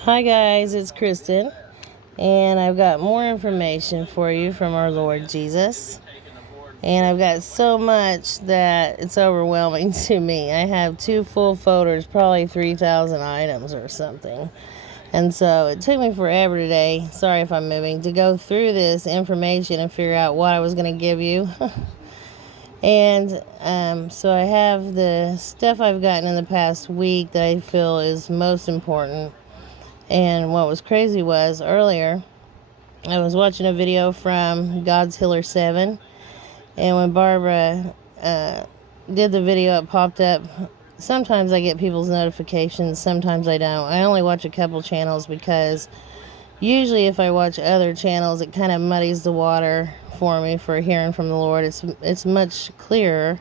Hi guys, it's Kristen, and I've got more information for you from our Lord Jesus. And I've got so much that it's overwhelming to me. I have 2 full folders, probably 3,000 items or something. And so it took me forever today, sorry if I'm moving, to go through this information and figure out what I was going to give you. And so I have the stuff I've gotten in the past week that I feel is most important. And what was crazy was earlier, I was watching a video from God's Healer 7. And when Barbara did the video, it popped up. Sometimes I get people's notifications, sometimes I don't. I only watch a couple channels because usually if I watch other channels, it kind of muddies the water for me for hearing from the Lord. It's much clearer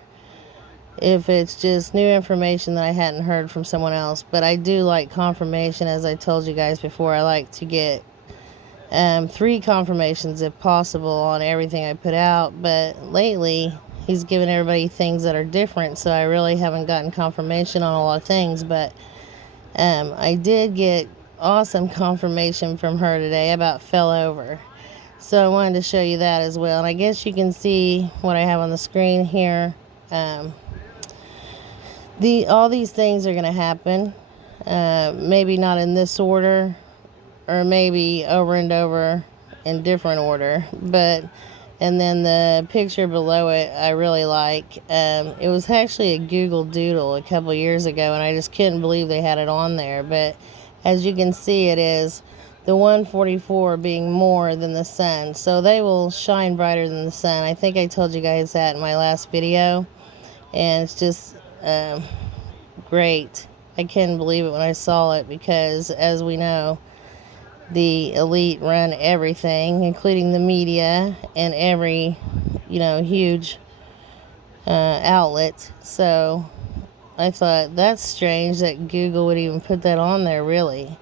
if it's just new information that I hadn't heard from someone else. But I do like confirmation, as I told you guys before. I like to get 3 confirmations if possible on everything I put out. But lately, he's given everybody things that are different, so I really haven't gotten confirmation on a lot of things. But I did get awesome confirmation from her today about fell over. So I wanted to show you that as well. And I guess you can see what I have on the screen here. All these things are going to happen. Maybe not in this order, or maybe over and over in different order. And then the picture below it, I really like. It was actually a Google Doodle a couple years ago, and I just couldn't believe they had it on there. But as you can see, it is the 144 being more than the sun. So they will shine brighter than the sun. I think I told you guys that in my last video. And it's just great. I couldn't believe it when I saw it because, as we know, the elite run everything, including the media and every, huge outlet. So I thought, that's strange that Google would even put that on there, really.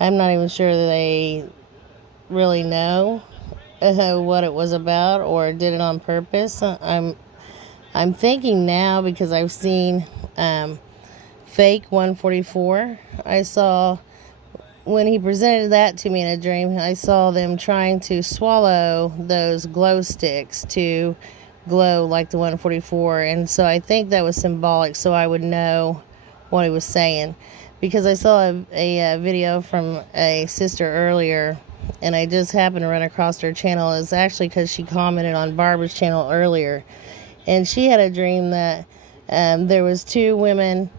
I'm not even sure that they really know what it was about or did it on purpose. I'm thinking now, because I've seen fake 144. I saw, when he presented that to me in a dream, I saw them trying to swallow those glow sticks to glow like the 144. And so I think that was symbolic, so I would know what he was saying. Because I saw a video from a sister earlier, and I just happened to run across her channel. It's actually because she commented on Barbara's channel earlier. And she had a dream that there was 2 women,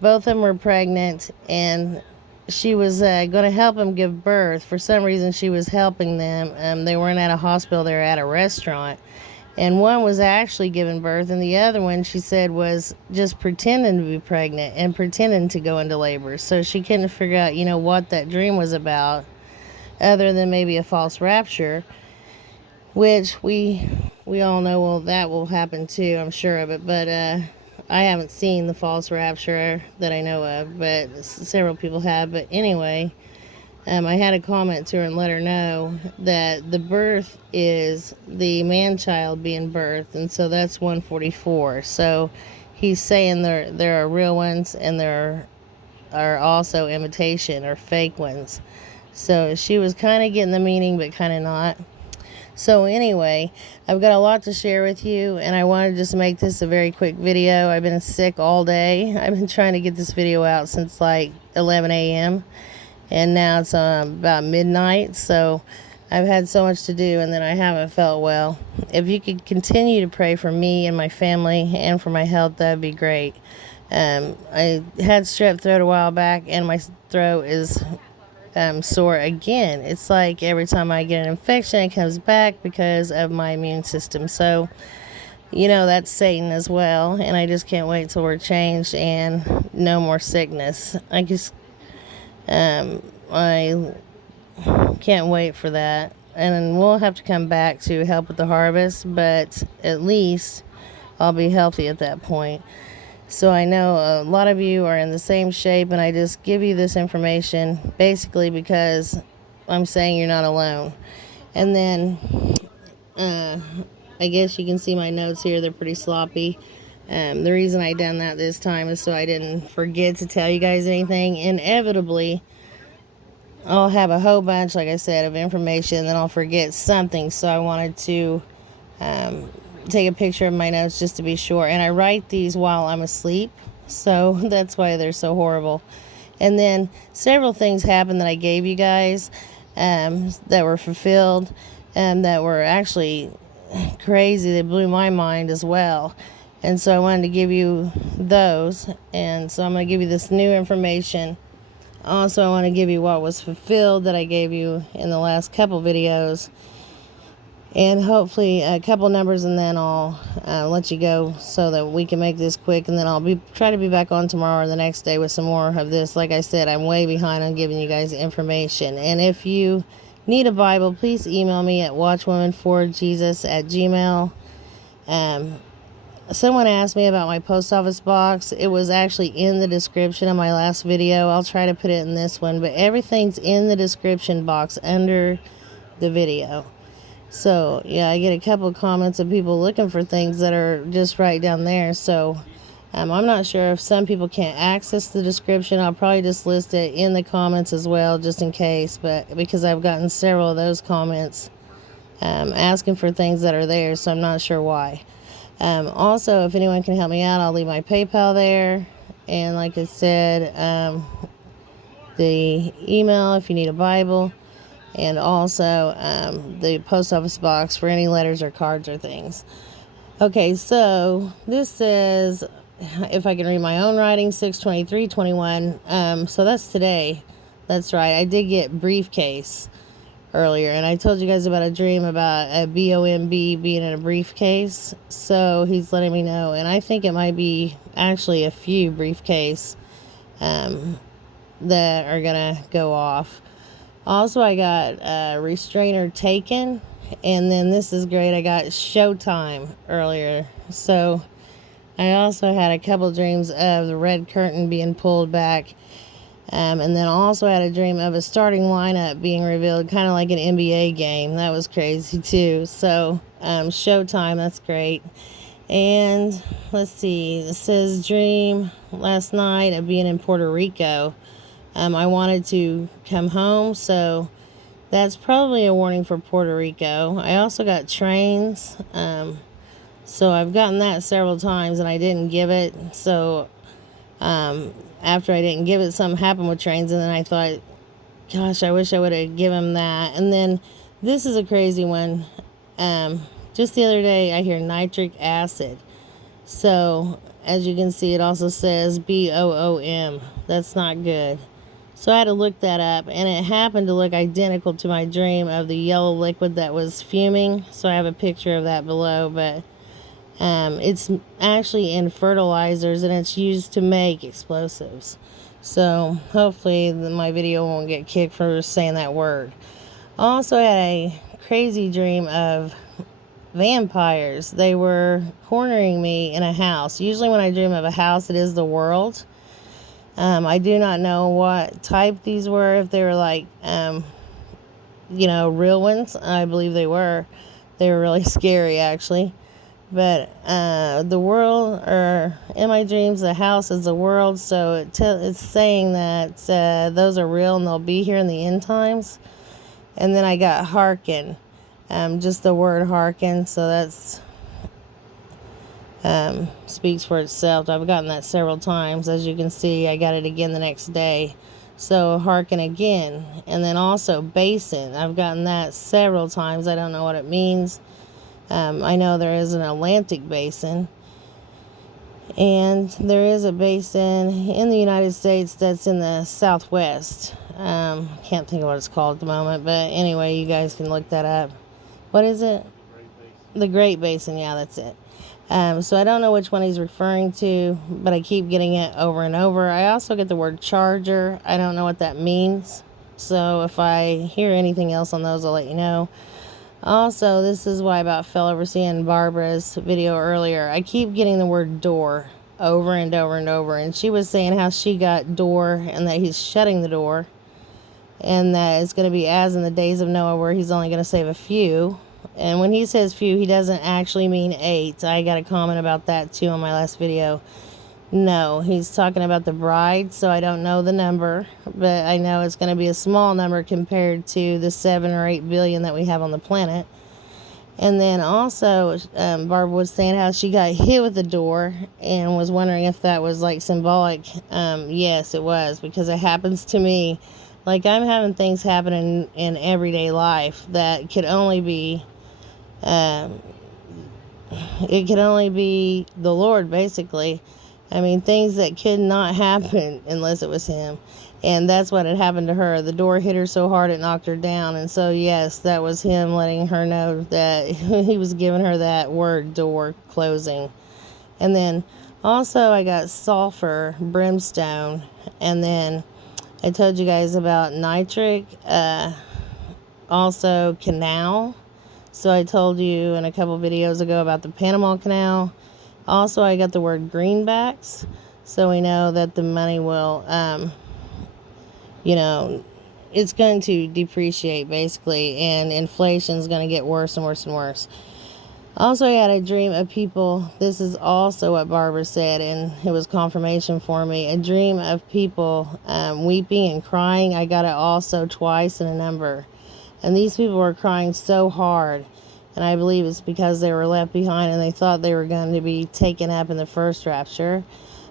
both of them were pregnant, and she was going to help them give birth. For some reason, she was helping them. They weren't at a hospital, they were at a restaurant. And one was actually giving birth, and the other one, she said, was just pretending to be pregnant and pretending to go into labor. So she couldn't figure out, what that dream was about, other than maybe a false rapture, which we all know, well, that will happen too, I'm sure of it. But I haven't seen the false rapture that I know of, but several people have. But anyway, I had to comment to her and let her know that the birth is the man-child being birthed, and so that's 144. So he's saying there are real ones, and there are also imitation or fake ones. So she was kind of getting the meaning, but kind of not. So anyway, I've got a lot to share with you, and I wanted to just make this a very quick video. I've been sick all day. I've been trying to get this video out since like 11 a.m. and now it's about midnight, so I've had so much to do, and then I haven't felt well. If you could continue to pray for me and my family and for my health, that would be great. I had strep throat a while back, and my throat is sore again. It's like every time I get an infection, it comes back because of my immune system. So, that's Satan as well, and I just can't wait till we're changed and no more sickness. I can't wait for that. And then we'll have to come back to help with the harvest, but at least I'll be healthy at that point. So I know a lot of you are in the same shape, and I just give you this information basically because I'm saying you're not alone. And then I guess you can see my notes here. They're pretty sloppy. The reason I done that this time is so I didn't forget to tell you guys anything. Inevitably, I'll have a whole bunch, like I said, of information, and then I'll forget something. So I wanted to take a picture of my notes just to be sure. And I write these while I'm asleep, so that's why they're so horrible. And then several things happened that I gave you guys that were fulfilled and that were actually crazy. They blew my mind as well. And so I wanted to give you those. And so I'm going to give you this new information. Also, I want to give you what was fulfilled that I gave you in the last couple videos. And hopefully a couple numbers, and then I'll let you go so that we can make this quick. And then I'll try to be back on tomorrow or the next day with some more of this. Like I said, I'm way behind on giving you guys information. And if you need a Bible, please email me at watchwomanforjesus@gmail. Someone asked me about my post office box. It was actually in the description of my last video. I'll try to put it in this one, but everything's in the description box under the video. So, yeah, I get a couple of comments of people looking for things that are just right down there. So, I'm not sure if some people can't access the description. I'll probably just list it in the comments as well, just in case. But because I've gotten several of those comments asking for things that are there, so I'm not sure why. Also, if anyone can help me out, I'll leave my PayPal there. And like I said, the email if you need a Bible. And also the post office box for any letters or cards or things. Okay, so this says, if I can read my own writing, 6/23/21. So that's today. That's right. I did get briefcase earlier, and I told you guys about a dream about a BOMB being in a briefcase. So he's letting me know, and I think it might be actually a few briefcase that are gonna go off. Also, I got a restrainer taken, and then this is great, I got Showtime earlier. So I also had a couple dreams of the red curtain being pulled back. And then also had a dream of a starting lineup being revealed, kind of like an NBA game. That was crazy too. So, Showtime, that's great. And let's see, this says dream last night of being in Puerto Rico. I wanted to come home, so that's probably a warning for Puerto Rico. I also got trains. So I've gotten that several times and I didn't give it. So, after I didn't give it, something happened with trains, and then I thought, gosh, I wish I would have given that. And then this is a crazy one. Just the other day, I hear nitric acid. So, as you can see, it also says BOOM. That's not good. So I had to look that up, and it happened to look identical to my dream of the yellow liquid that was fuming. So I have a picture of that below, but it's actually in fertilizers, and it's used to make explosives. So hopefully my video won't get kicked for saying that word. Also, I had a crazy dream of vampires. They were cornering me in a house. Usually when I dream of a house, it is the world. I do not know what type these were, if they were like, real ones. I believe they were. They were really scary, actually. But the world, or in my dreams, the house is the world. So it's saying that those are real and they'll be here in the end times. And then I got hearken, just the word hearken. So that's speaks for itself. I've gotten that several times. As you can see, I got it again the next day. So hearken again. And then also basin. I've gotten that several times. I don't know what it means. I know there is an Atlantic basin, and there is a basin in the United States that's in the Southwest. Can't think of what it's called at the moment, but anyway, you guys can look that up. What is it? The Great Basin, yeah, that's it. So I don't know which one he's referring to, but I keep getting it over and over. I also get the word charger. I don't know what that means, so if I hear anything else on those, I'll let you know. Also, this is why I about fell over seeing Barbara's video earlier. I keep getting the word door over and over and over. And she was saying how she got door and that he's shutting the door. And that it's going to be as in the days of Noah, where he's only going to save a few. And when he says few, he doesn't actually mean 8. I got a comment about that too on my last video. No, he's talking about the bride, so I don't know the number, but I know it's going to be a small number compared to the 7 or 8 billion that we have on the planet. And then also, Barbara was saying how she got hit with the door and was wondering if that was like symbolic. Yes, it was, because it happens to me. Like, I'm having things happen in everyday life that could only be, it could only be the Lord, basically. I mean, things that could not happen unless it was him. And that's what had happened to her. The door hit her so hard it knocked her down. And so, yes, that was him letting her know that he was giving her that word, door closing. And then also I got sulfur, brimstone. And then I told you guys about nitric, also canal. So I told you in a couple videos ago about the Panama Canal. Also, I got the word greenbacks, so we know that the money will, it's going to depreciate, basically, and inflation is going to get worse and worse and worse. Also, I had a dream of people, this is also what Barbara said, and it was confirmation for me, a dream of people weeping and crying. I got it also twice in a number, and these people were crying so hard. And I believe it's because they were left behind and they thought they were going to be taken up in the first rapture.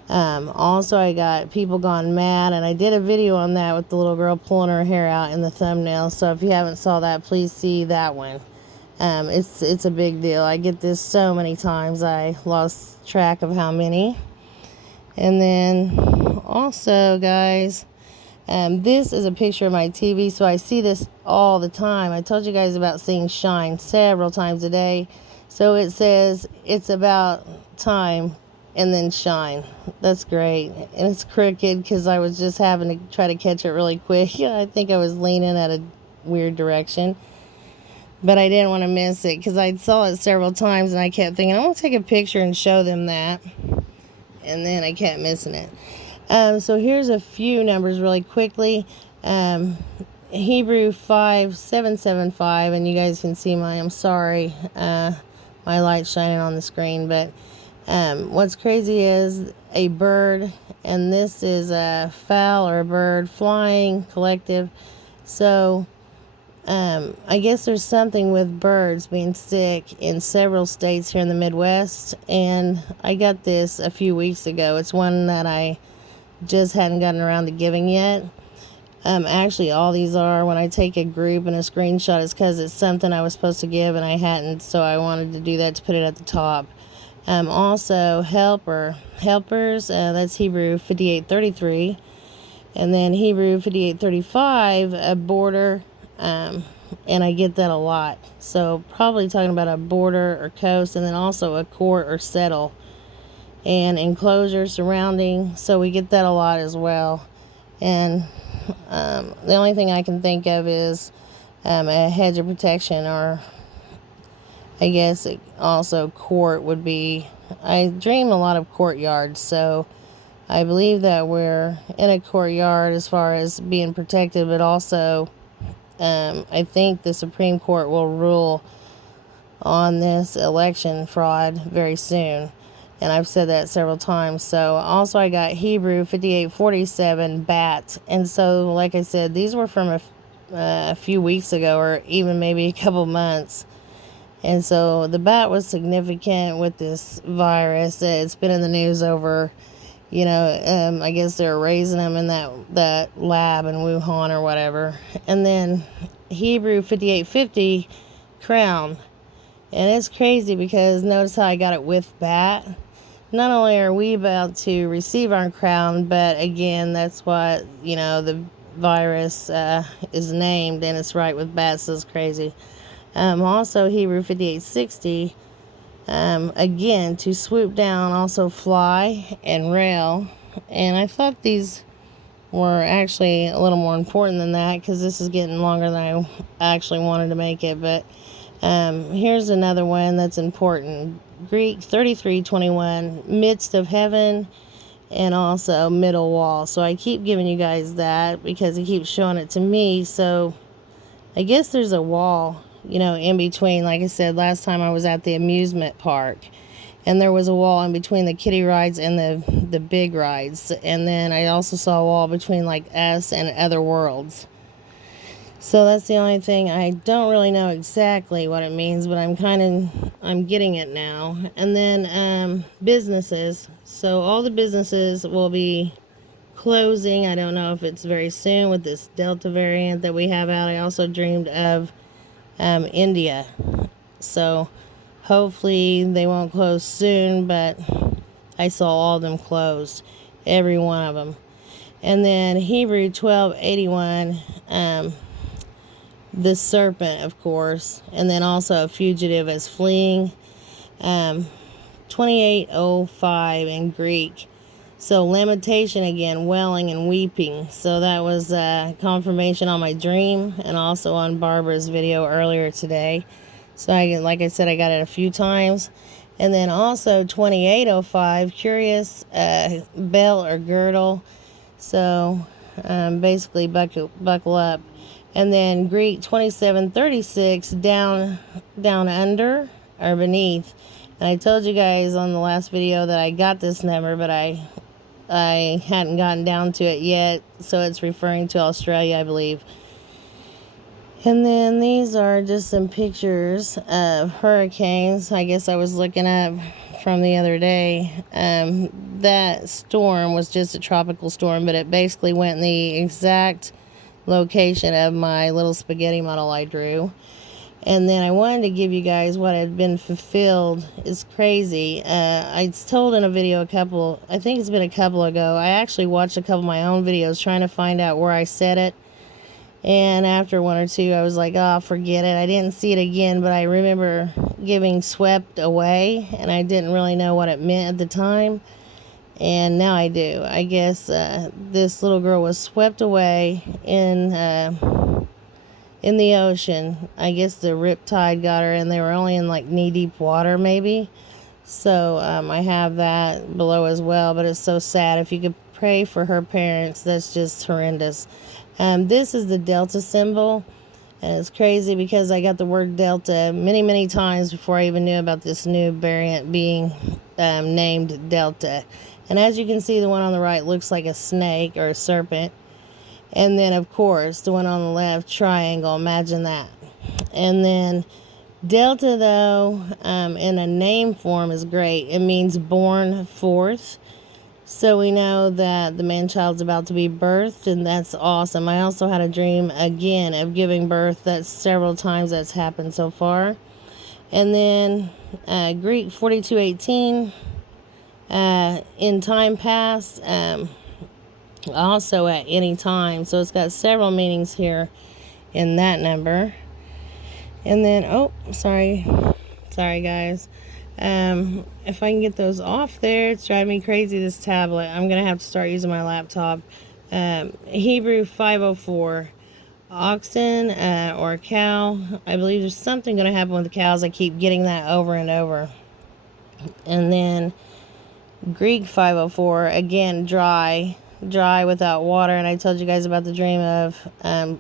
Also, I got people gone mad, and I did a video on that with the little girl pulling her hair out in the thumbnail. So if you haven't saw that, please see that one. It's a big deal. I get this so many times. I lost track of how many. And then also, guys, this is a picture of my TV, so I see this all the time. I told you guys about seeing shine several times a day. So it says it's about time and then shine. That's great. And it's crooked because I was just having to try to catch it really quick. I think I was leaning at a weird direction. But I didn't want to miss it because I saw it several times and I kept thinking, I want to take a picture and show them that. And then I kept missing it. So here's a few numbers really quickly. Hebrew 5775, and you guys can see I'm sorry, my light's shining on the screen, but what's crazy is a bird, and this is a fowl or a bird flying collective. So I guess there's something with birds being sick in several states here in the Midwest, and I got this a few weeks ago. It's one that I just hadn't gotten around to giving yet. Actually, all these are, when I take a group and a screenshot, it's because it's something I was supposed to give and I hadn't, so I wanted to do that to put it at the top. Also, helpers, that's Hebrew 5833, and then Hebrew 5835, a border, and I get that a lot. So probably talking about a border or coast, and then also a court or settle, and enclosure surrounding, so we get that a lot as well. And the only thing I can think of is a hedge of protection, or I guess it also court would be. I dream a lot of courtyards, so I believe that we're in a courtyard as far as being protected, but also I think the Supreme Court will rule on this election fraud very soon. And I've said that several times. So also I got Hebrew 5847, bat. And so, like I said, these were from a few weeks ago, or even maybe a couple months. And so the bat was significant with this virus. It's been in the news over, I guess they're raising them in that lab in Wuhan or whatever. And then Hebrew 5850, crown. And it's crazy because notice how I got it with bat. Not only are we about to receive our crown, but again, that's what, the virus is named, and it's right with bats, so it's crazy. Also, Hebrew 5860, again, to swoop down, also fly and rail. And I thought these were actually a little more important than that, because this is getting longer than I actually wanted to make it. But here's another one that's important. Greek 3321, midst of heaven, and also middle wall. So I keep giving you guys that because he keeps showing it to me. So I guess there's a wall, in between. Like I said, last time I was at the amusement park, And there was a wall in between the kiddie rides and the big rides. And then I also saw a wall between like us and other worlds. So that's the only thing. I don't really know exactly what it means, but I'm getting it now. And then businesses. So all the businesses will be closing. I don't know if it's very soon with this Delta variant that we have out. I also dreamed of India. So hopefully they won't close soon, but I saw all of them closed, every one of them. And then Hebrew 12:81, the serpent, of course, and then also a fugitive is fleeing. 28:05 in Greek. So lamentation again, wailing and weeping. So that was confirmation on my dream and also on Barbara's video earlier today. So like I said, I got it a few times. And then also 28:05, curious, bell or girdle. So basically buckle up. And then Greek 27:36, down under or beneath. And I told you guys on the last video that I got this number, but I hadn't gotten down to it yet. So it's referring to Australia, I believe. And then these are just some pictures of hurricanes. I guess I was looking up from the other day. That storm was just a tropical storm, but it basically went in the exact location of my little spaghetti model I drew. And then I wanted to give you guys what had been fulfilled. It's crazy. I told in a video I think it's been a couple ago. I actually watched a couple of my own videos trying to find out where I said it. And after one or two, I was like, oh, forget it. I didn't see it again, but I remember giving swept away, and I didn't really know what it meant at the time. And now I do. I guess this little girl was swept away in the ocean. I guess the riptide got her, and they were only in like knee-deep water, maybe. So I have that below as well, but it's so sad. If you could pray for her parents, that's just horrendous. This is the Delta symbol, and it's crazy because I got the word Delta many, many times before I even knew about this new variant being named Delta. And as you can see, the one on the right looks like a snake or a serpent. And then, of course, the one on the left, triangle. Imagine that. And then Delta, though, in a name form is great. It means born forth. So we know that the man-child's about to be birthed, and that's awesome. I also had a dream, again, of giving birth. That's several times that's happened so far. And then Greek 42:18, in time past, also at any time. So it's got several meanings here in that number. And then, oh, sorry guys. If I can get those off there, it's driving me crazy, this tablet. I'm going to have to start using my laptop. Hebrew 5:04, oxen or cow. I believe there's something going to happen with the cows. I keep getting that over and over. And then Greek 5:04, again, dry without water. And I told you guys about the dream of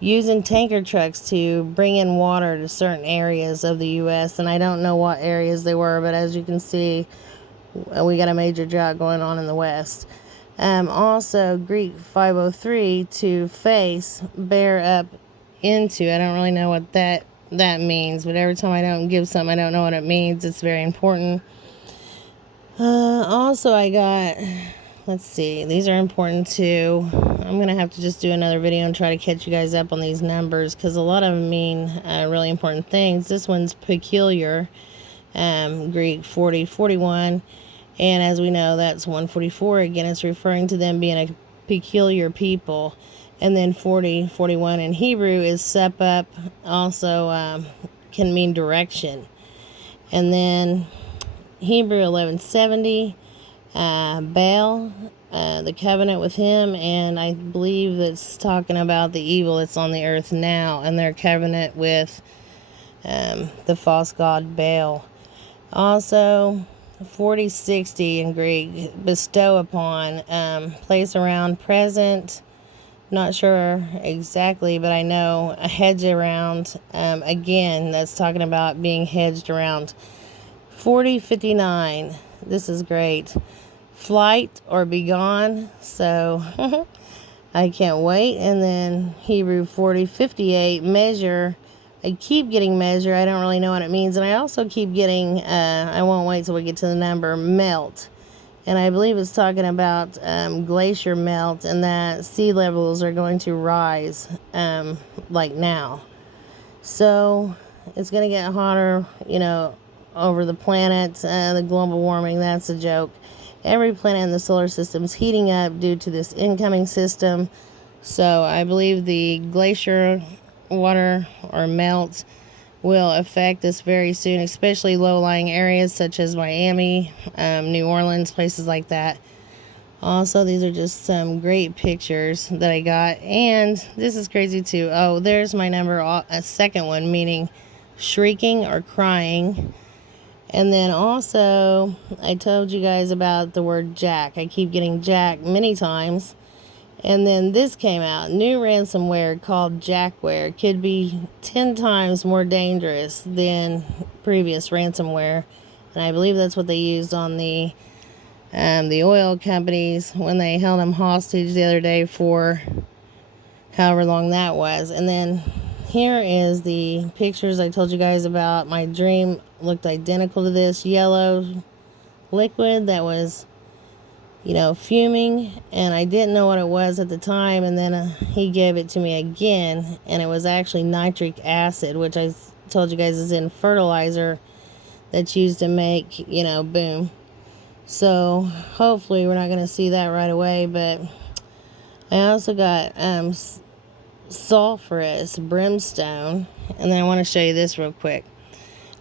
using tanker trucks to bring in water to certain areas of the U.S. And I don't know what areas they were, but as you can see, we got a major drought going on in the West. Also, Greek 5:03, to face, bear up into. I don't really know what that means, but every time I don't give something, I don't know what it means. It's very important. Also, I got, let's see, these are important too. I'm going to have to just do another video and try to catch you guys up on these numbers, because a lot of them mean really important things. This one's peculiar, Greek 40:41, and as we know, that's 144. Again, it's referring to them being a peculiar people. And then 40:41 in Hebrew is sep up, also can mean direction. And then Hebrew 11:70, Baal, the covenant with him, and I believe that's talking about the evil that's on the earth now and their covenant with the false god Baal. Also 40:60 in Greek, bestow upon, place around, present, not sure exactly, but I know a hedge around. Again, that's talking about being hedged around. 40:59. This is great. Flight or be gone. So I can't wait. And then Hebrew 40:58, measure. I keep getting measure. I don't really know what it means. And I also keep getting, I won't wait till we get to the number, melt. And I believe it's talking about glacier melt, and that sea levels are going to rise like now. So it's going to get hotter, over the planet. The global warming, that's a joke. Every planet in the solar system is heating up due to this incoming system. So I believe the glacier water or melt will affect us very soon, especially low-lying areas such as Miami, New Orleans, places like that. Also, these are just some great pictures that I got. And this is crazy too. Oh, there's my number, a second one, meaning shrieking or crying. And then also, I told you guys about the word jack. I keep getting jack many times. And then this came out, new ransomware called jackware. Could be 10 times more dangerous than previous ransomware. And I believe that's what they used on the oil companies when they held them hostage the other day for however long that was. And then here is the pictures I told you guys about. My dream looked identical to this yellow liquid that was, fuming, and I didn't know what it was at the time, and then he gave it to me again, and it was actually nitric acid, which I told you guys is in fertilizer that's used to make, boom. So hopefully we're not going to see that right away. But I also got sulfurous brimstone, and then I want to show you this real quick.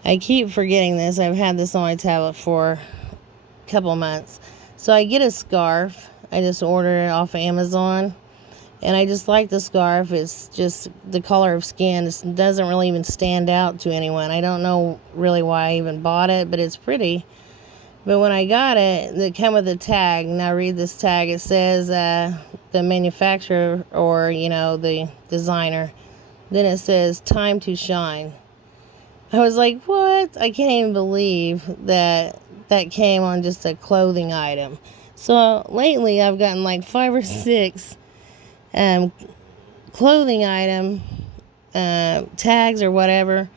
I keep forgetting this. I've had this on my tablet for a couple months. So I get a scarf. I just ordered it off of Amazon. And I just like the scarf. It's just the color of skin. It doesn't really even stand out to anyone. I don't know really why I even bought it, but it's pretty. But when I got it, it came with a tag. Now read this tag. It says the manufacturer or, the designer. Then it says time to shine. I was like, what? I can't even believe that came on just a clothing item. So lately I've gotten like 5 or 6 clothing item tags or whatever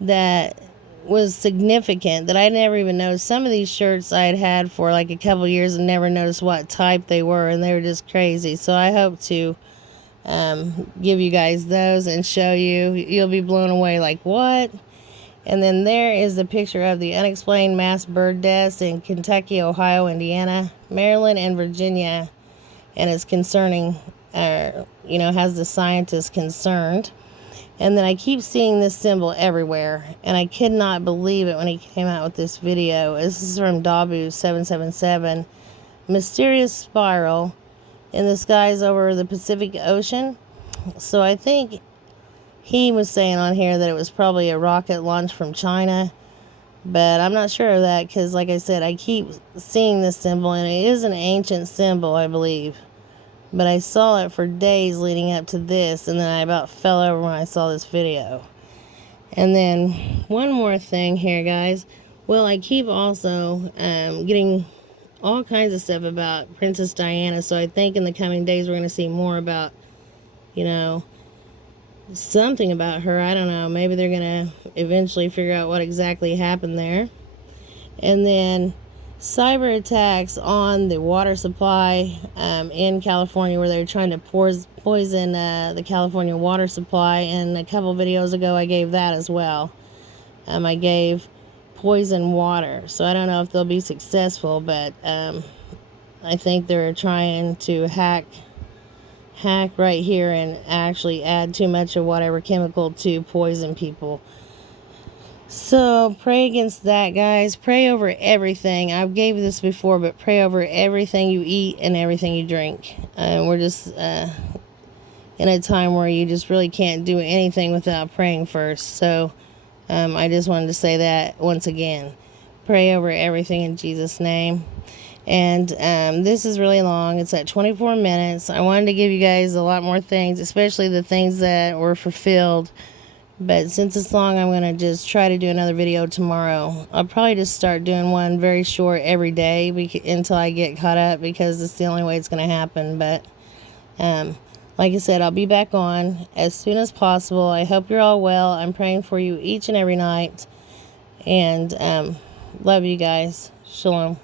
that was significant that I never even noticed. Some of these shirts I had for like a couple years and never noticed what type they were, and they were just crazy. So I hope to give you guys those and show you. You'll be blown away, like, what? And then there is the picture of the unexplained mass bird deaths in Kentucky, Ohio, Indiana, Maryland, and Virginia. And it's concerning, has the scientists concerned. And then I keep seeing this symbol everywhere, and I could not believe it when he came out with this video. This is from Dabu777. Mysterious spiral in the skies over the Pacific Ocean. So I think he was saying on here that it was probably a rocket launch from China, but I'm not sure of that because, like I said, I keep seeing this symbol, and it is an ancient symbol, I believe. But I saw it for days leading up to this, and then I about fell over when I saw this video. And then one more thing here, guys. Well, I keep also getting all kinds of stuff about Princess Diana, so I think in the coming days we're going to see more about, something about her. I don't know. Maybe they're going to eventually figure out what exactly happened there. And then cyber attacks on the water supply in California, where they're trying to poison the California water supply. And a couple videos ago I gave that as well. I gave poison water, so I don't know if they'll be successful, but I think they're trying to hack right here and actually add too much of whatever chemical to poison people. So pray against that, guys. Pray over everything. I've gave you this before, but pray over everything you eat and everything you drink. We're just in a time where you just really can't do anything without praying first. So I just wanted to say that once again. Pray over everything in Jesus' name. And this is really long. It's at 24 minutes. I wanted to give you guys a lot more things, especially the things that were fulfilled But since it's long, I'm going to just try to do another video tomorrow. I'll probably just start doing one very short every day until I get caught up, because it's the only way it's going to happen. But like I said, I'll be back on as soon as possible. I hope you're all well. I'm praying for you each and every night. And love you guys. Shalom.